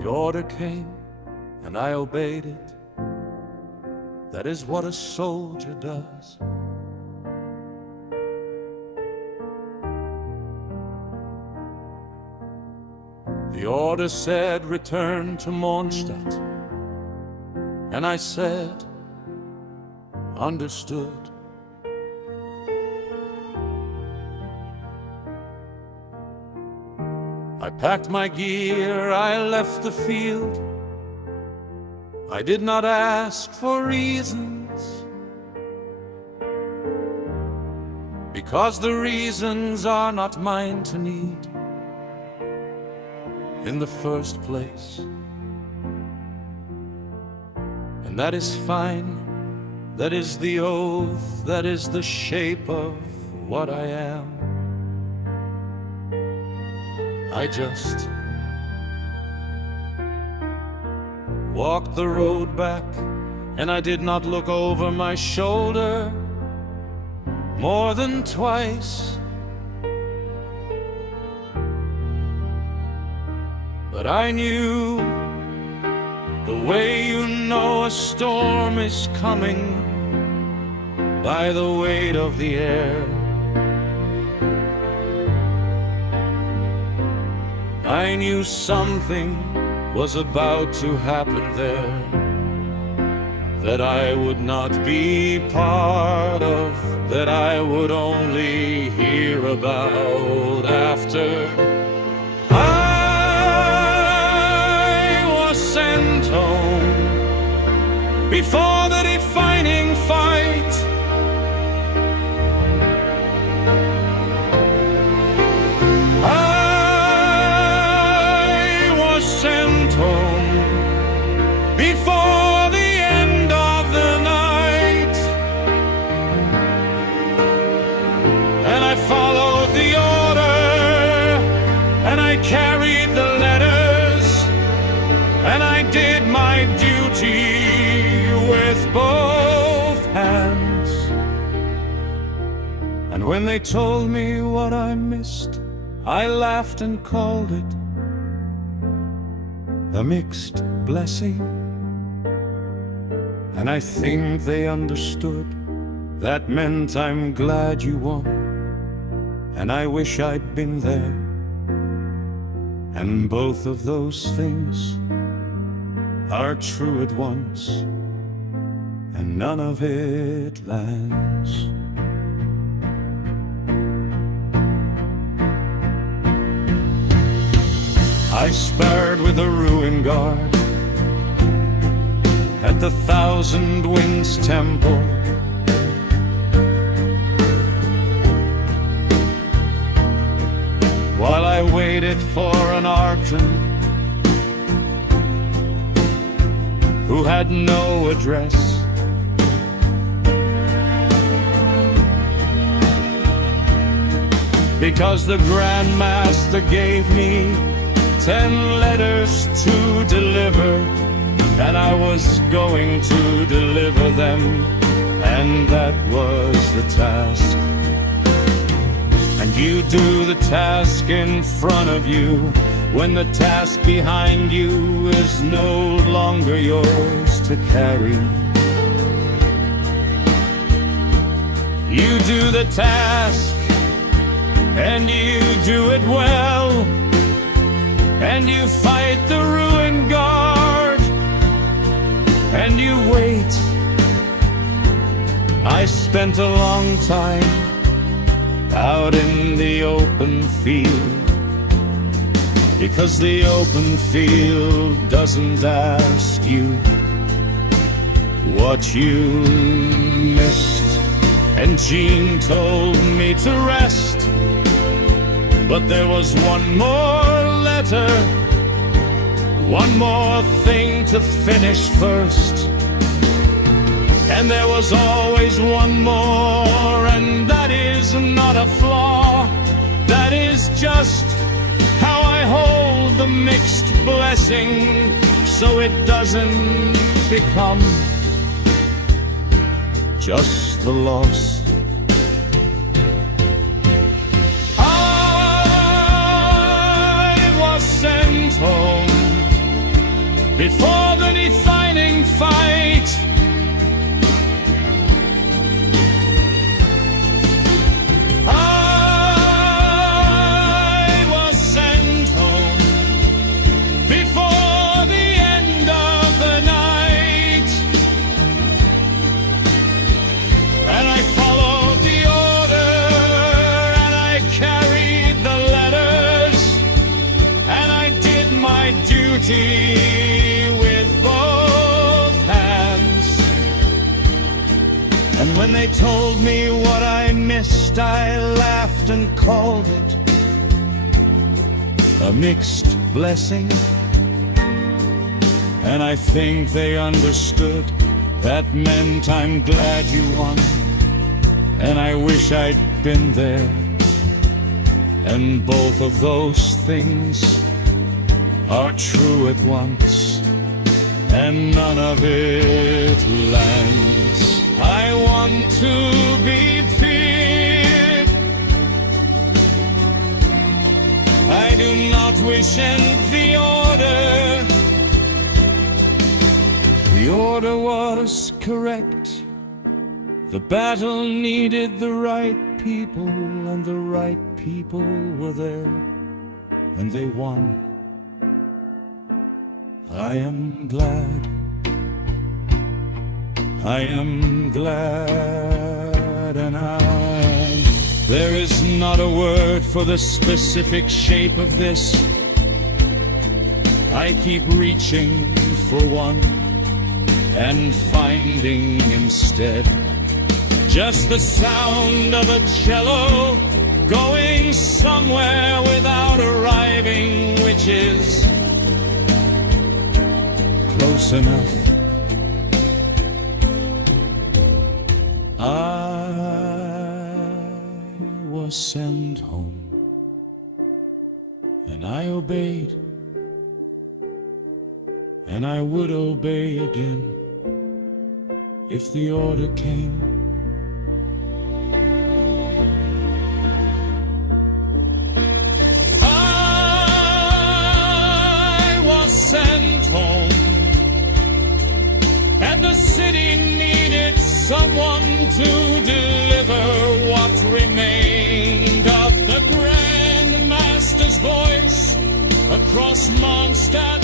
The order came, and I obeyed it. That is what a soldier does. The order said, return to Mondstadt. And I said, understood. I packed my gear, I left the field. I did not ask for reasons, because the reasons are not mine to need in the first place. And that is fine, that is the oath, that is the shape of what I am. I just walked the road back, and I did not look over my shoulder more than twice. But I knew, the way you know a storm is coming, by the weight of the air. I knew something was about to happen there that I would not be part of, that I would only hear about after I was sent home, before the defining fight. Before the end of the night, and I followed the order, and I carried the letters, and I did my duty with both hands. And when they told me what I missed, I laughed and called it a mixed blessing. And I think they understood. That meant I'm glad you won, and I wish I'd been there. And both of those things are true at once, and none of it lands. I sparred with a ruin guard at the Thousand Winds Temple. While I waited for an Archon who had no address, because the Grand Master gave me 10 letters to deliver, and I was going to deliver them, and that was the task. And you do the task in front of you, when the task behind you is no longer yours to carry. You do the task, and you do it well, and you fight the ruin guard, and you wait. I spent a long time out in the open field, because the open field doesn't ask you what you missed. And Jean told me to rest, but there was one more letter, one more thing to finish first. And there was always one more, and that is not a flaw. That is just how I hold the mixed blessing, so it doesn't become just the loss. I was sent home before the defining fight. I was sent home before the end of the night, and I followed the order, and I carried the letters, and I did my duty with both hands. And when they told me what I missed, I laughed and called it a mixed blessing. And I think they understood that meant I'm glad you won, and I wish I'd been there. And both of those things are true at once, and none of it lands. I want to be feared, I do not wish end the order. The order was correct. The battle needed the right people, and the right people were there, and they won. I am glad, I am glad, and there is not a word for the specific shape of this. I keep reaching for one and finding instead just the sound of a cello going somewhere without arriving, which is close enough. I was sent home, and I obeyed, and I would obey again if the order came. I was sent home, and the city needed someone to deliver what remained of the Grand Master's voice across Mondstadt